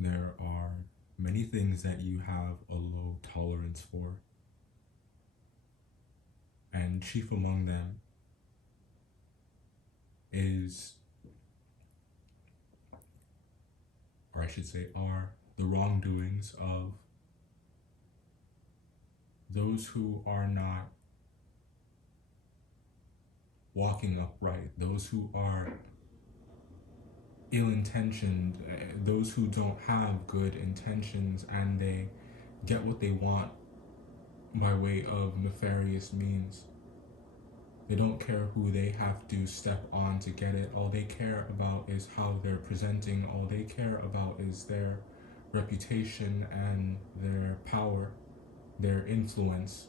there are many things that you have a low tolerance for, and chief among them is, or I should say, are the wrongdoings of those who are not walking upright, those who are ill-intentioned, those who don't have good intentions and they get what they want by way of nefarious means. They don't care who they have to step on to get it. All they care about is how they're presenting. All they care about is their reputation and their power, their influence.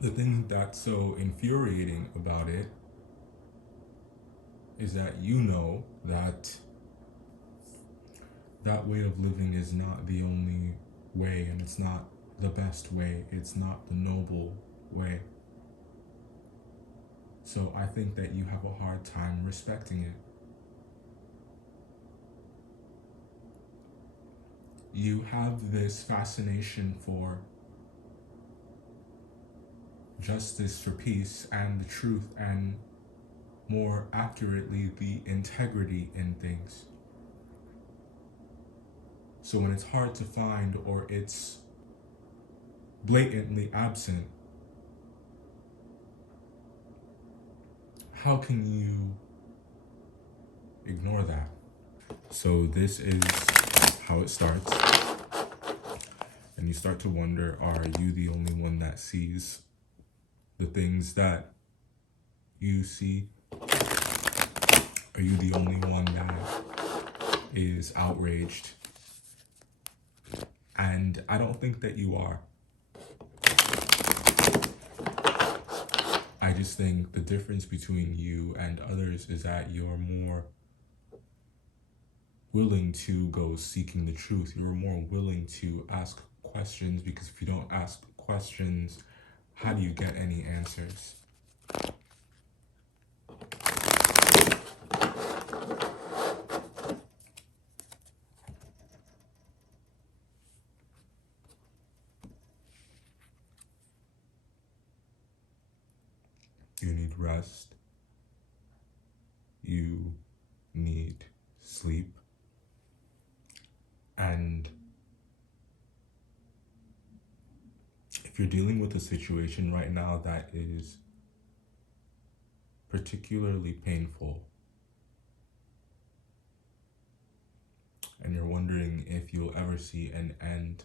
The thing that's so infuriating about it is that you know that that way of living is not the only way, and it's not the best way, it's not the noble way. So I think that you have a hard time respecting it. You have this fascination for justice, for peace, and the truth, and more accurately, the integrity in things. So when it's hard to find or it's blatantly absent, how can you ignore that? So this is how it starts. And you start to wonder, are you the only one that sees the things that you see? Are you the only one that is outraged? And I don't think that you are. I just think the difference between you and others is that you're more willing to go seeking the truth. You're more willing to ask questions, because if you don't ask questions, how do you get any answers? You need rest. You need sleep. And if you're dealing with a situation right now that is particularly painful, and you're wondering if you'll ever see an end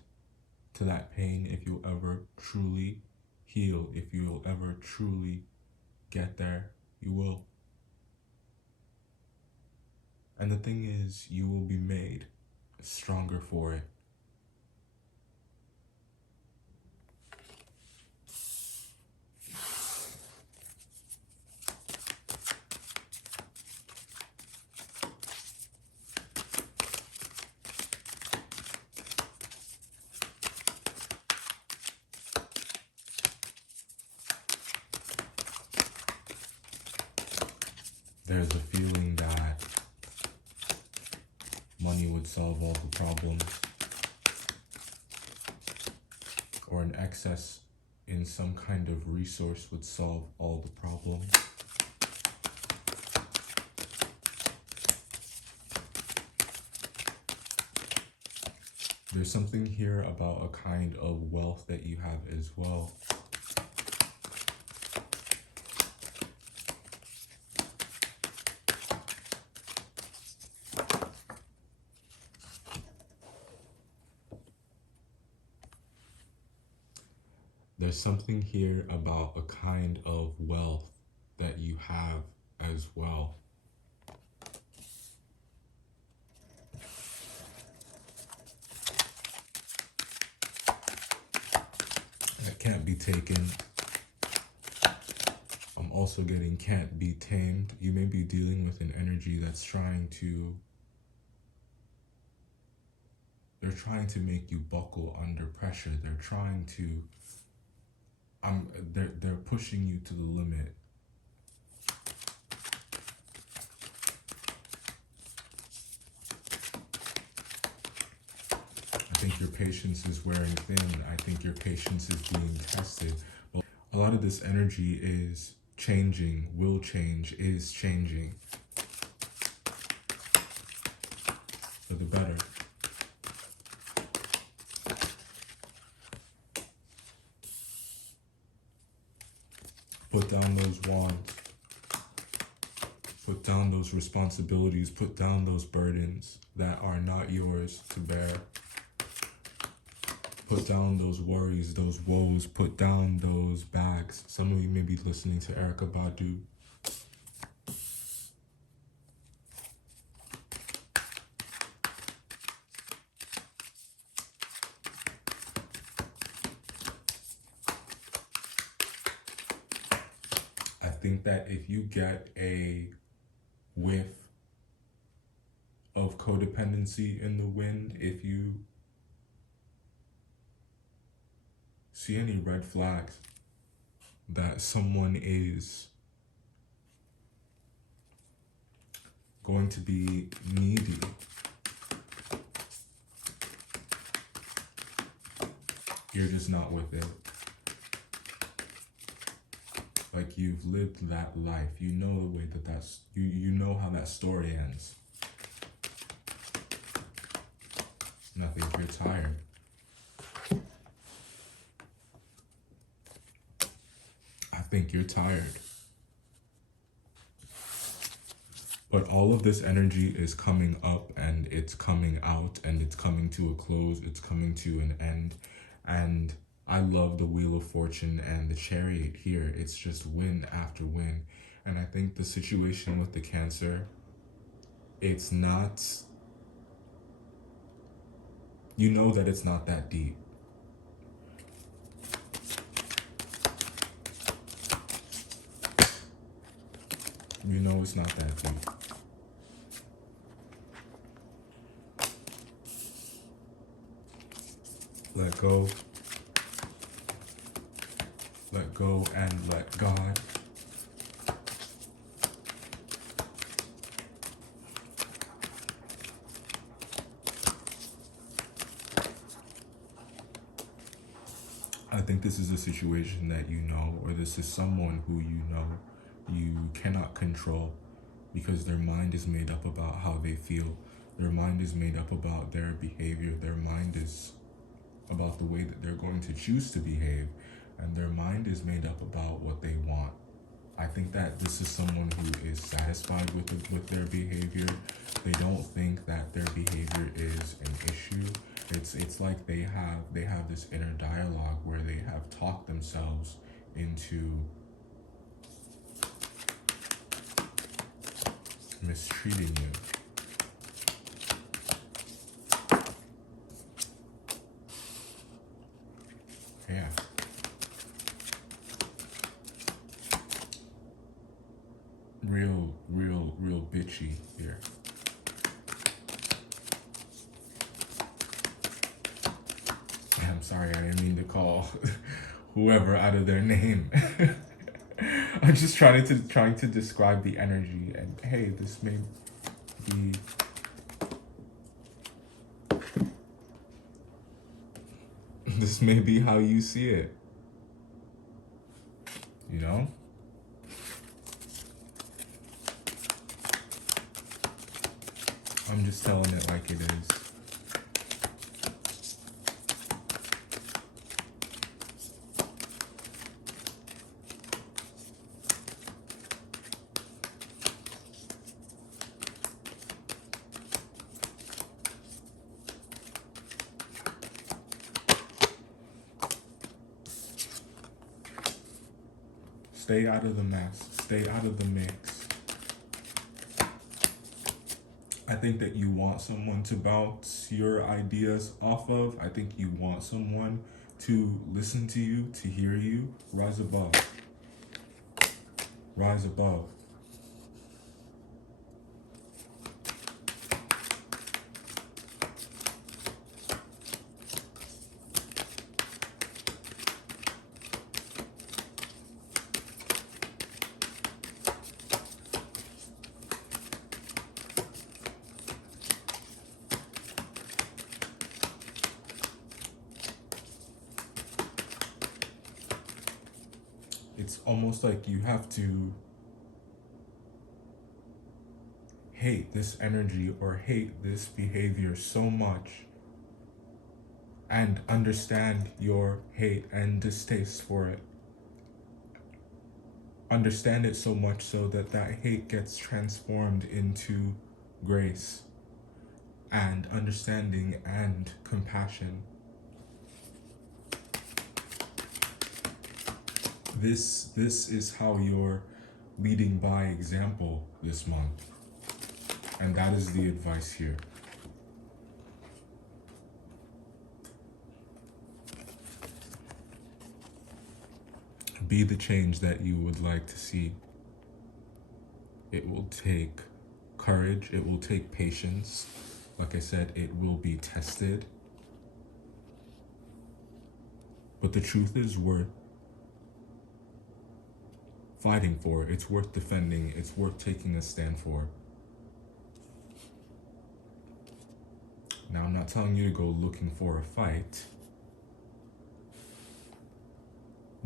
to that pain, if you'll ever truly heal, if you'll ever truly get there, you will. And the thing is, you will be made stronger for it. There's a feeling that money would solve all the problems, or an excess in some kind of resource would solve all the problems. There's something here about a kind of wealth that you have as well. There's something here about a kind of wealth that you have as well. That can't be taken. I'm also getting can't be tamed. You may be dealing with an energy that's they're trying to make you buckle under pressure. They're trying to they're pushing you to the limit. think your patience is wearing thin. I think your patience is being tested. A lot of this energy is changing, will change, is changing for the better. Put down those wands. Put down those responsibilities. Put down those burdens that are not yours to bear. Put down those worries, those woes. Put down those bags. Some of you may be listening to Erykah Badu. I think that if you get a whiff of codependency in the wind, if you see any red flags that someone is going to be needy, you're just not with it. Like, you've lived that life. You know the way you know how that story ends. And I think you're tired. I think you're tired. But all of this energy is coming up and it's coming out and it's coming to a close. It's coming to an end. And I love the Wheel of Fortune and the Chariot here. It's just win after win. And I think the situation with the Cancer, it's not, you know that it's not that deep. You know it's not that deep. Let go. Let go and let God. I think this is a situation that you know, or this is someone who you know you cannot control, because their mind is made up about how they feel. Their mind is made up about their behavior. Their mind is about the way that they're going to choose to behave. And their mind is made up about what they want. I think that this is someone who is satisfied with their behavior. They don't think that their behavior is an issue. It's like they have this inner dialogue where they have talked themselves into mistreating you. Yeah. Real bitchy here. I'm sorry, I didn't mean to call whoever out of their name. I'm just trying to describe the energy, and hey, this may be how you see it. You know? I'm just telling it like it is. Stay out of the mess. Stay out of the mix. I think that you want someone to bounce your ideas off of. I think you want someone to listen to you, to hear you. Rise above. Rise above. it's almost like you have to hate this energy or hate this behavior so much and understand your hate and distaste for it. Understand it so much so that that hate gets transformed into grace and understanding and compassion. This is how you're leading by example this month. And that is the advice here. Be the change that you would like to see. It will take courage, it will take patience. Like I said, it will be tested. But the truth is worth fighting for. It's worth defending. It's worth taking a stand for. Now, I'm not telling you to go looking for a fight,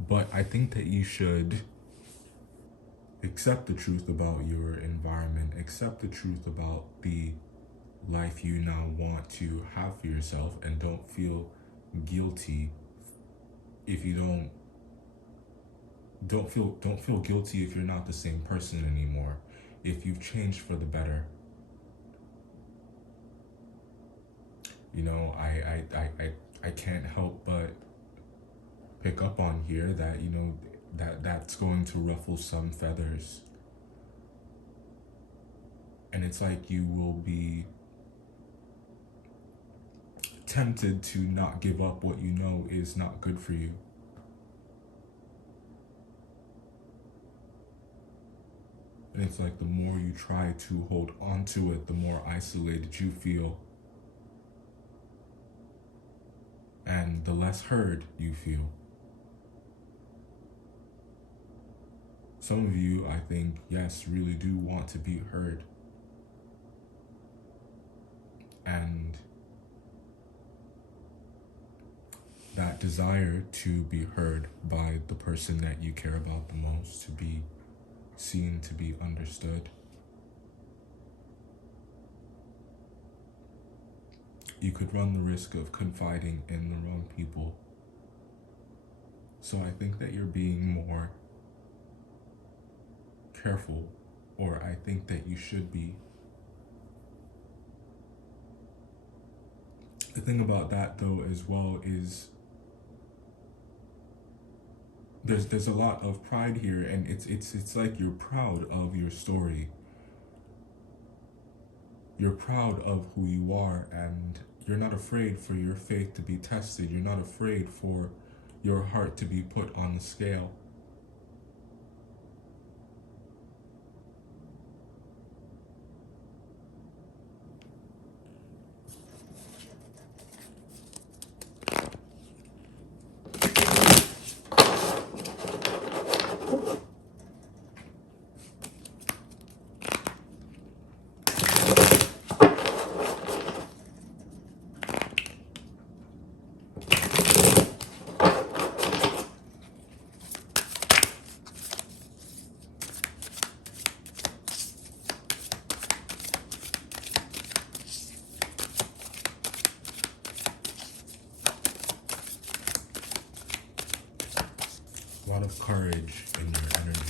but I think that you should accept the truth about your environment, accept the truth about the life you now want to have for yourself, and don't feel guilty if you don't feel guilty if you're not the same person anymore, if you've changed for the better. You know, I can't help but pick up on here that, you know, that's going to ruffle some feathers. And it's like you will be tempted to not give up what you know is not good for you. And it's like the more you try to hold on to it, the more isolated you feel. And the less heard you feel. Some of you, I think, yes, really do want to be heard. And that desire to be heard by the person that you care about the most, to be seen, to be understood. You could run the risk of confiding in the wrong people. So I think that you're being more careful, or I think that you should be. The thing about that, though, as well, is there's a lot of pride here, and it's like you're proud of your story. You're proud of who you are, and you're not afraid for your faith to be tested. You're not afraid for your heart to be put on the scale. A lot of courage in your energy.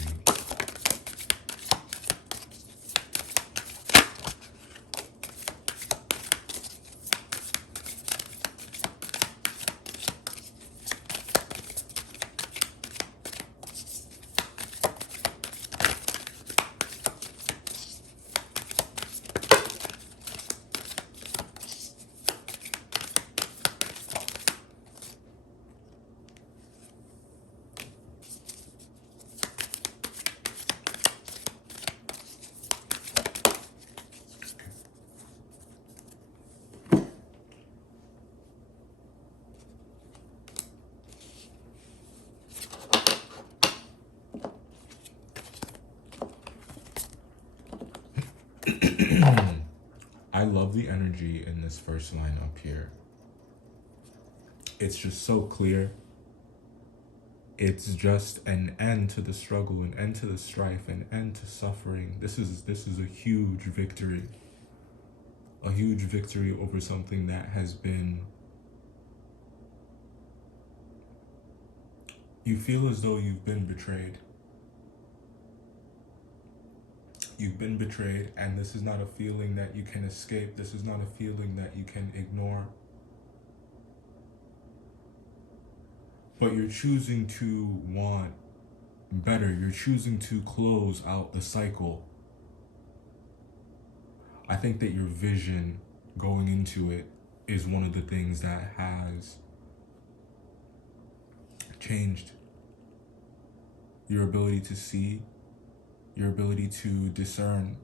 I love the energy in this first line up here. It's just so clear. It's just an end to the struggle, an end to the strife, an end to suffering. This is a huge victory. A huge victory over something that has been, you feel as though you've been betrayed. You've been betrayed, and this is not a feeling that you can escape. This is not a feeling that you can ignore. But you're choosing to want better. You're choosing to close out the cycle. I think that your vision going into it is one of the things that has changed. Your ability to see, your ability to discern,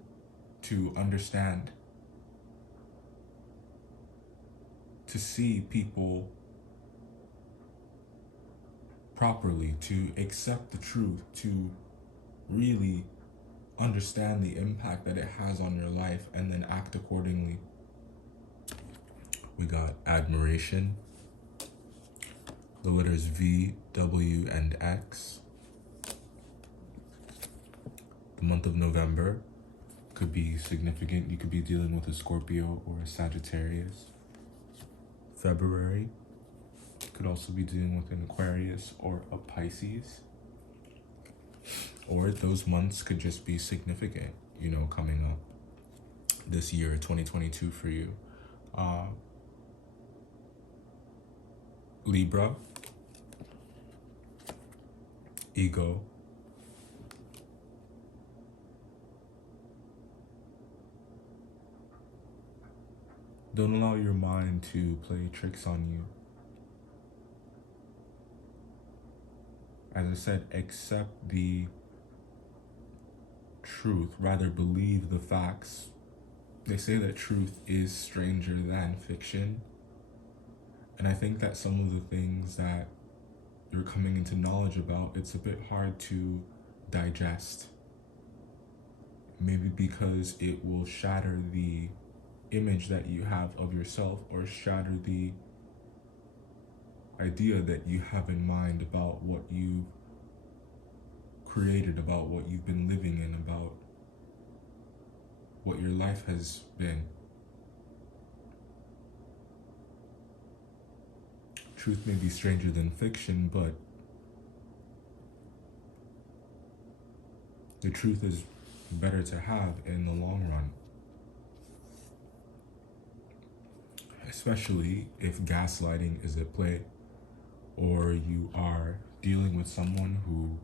to understand, to see people properly, to accept the truth, to really understand the impact that it has on your life, and then act accordingly. We got admiration, the letters V, W, and X. The month of November could be significant. You could be dealing with a Scorpio or a Sagittarius. February could also be dealing with an Aquarius or a Pisces. Or those months could just be significant, coming up this year, 2022 for you. Libra, ego, don't allow your mind to play tricks on you. As I said, accept the truth, rather believe the facts. They say that truth is stranger than fiction. And I think that some of the things that you're coming into knowledge about, it's a bit hard to digest. Maybe because it will shatter the image that you have of yourself, or shatter the idea that you have in mind about what you've created, about what you've been living in, about what your life has been. Truth may be stranger than fiction, but the truth is better to have in the long run. Especially if gaslighting is at play, or you are dealing with someone who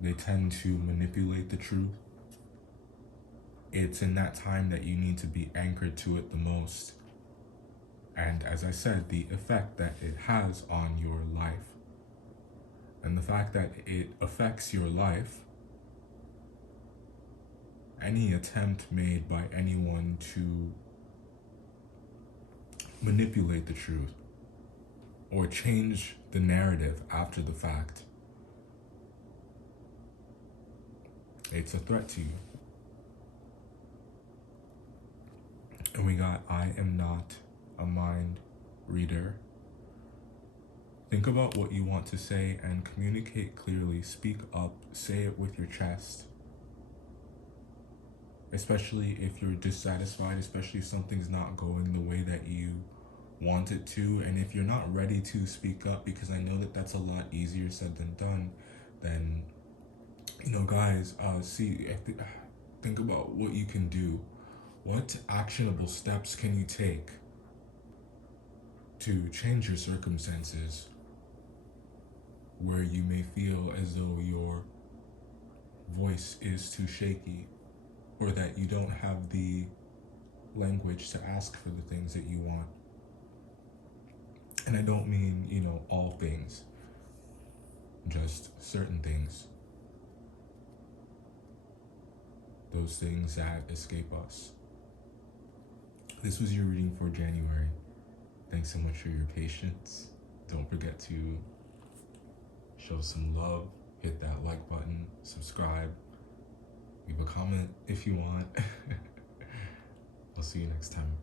they tend to manipulate the truth. It's in that time that you need to be anchored to it the most. And as I said, the effect that it has on your life, and the fact that it affects your life, any attempt made by anyone to manipulate the truth or change the narrative after the fact, it's a threat to you. And we got, I am not a mind reader. Think about what you want to say and communicate clearly. Speak up, say it with your chest. Especially if you're dissatisfied, especially if something's not going the way that you want it to. And if you're not ready to speak up, because I know that that's a lot easier said than done, then, guys, think about what you can do. What actionable steps can you take to change your circumstances where you may feel as though your voice is too shaky, or that you don't have the language to ask for the things that you want? And I don't mean, all things, just certain things. Those things that escape us. This was your reading for January. Thanks so much for your patience. Don't forget to show some love, hit that like button, subscribe, leave a comment if you want. I'll see you next time.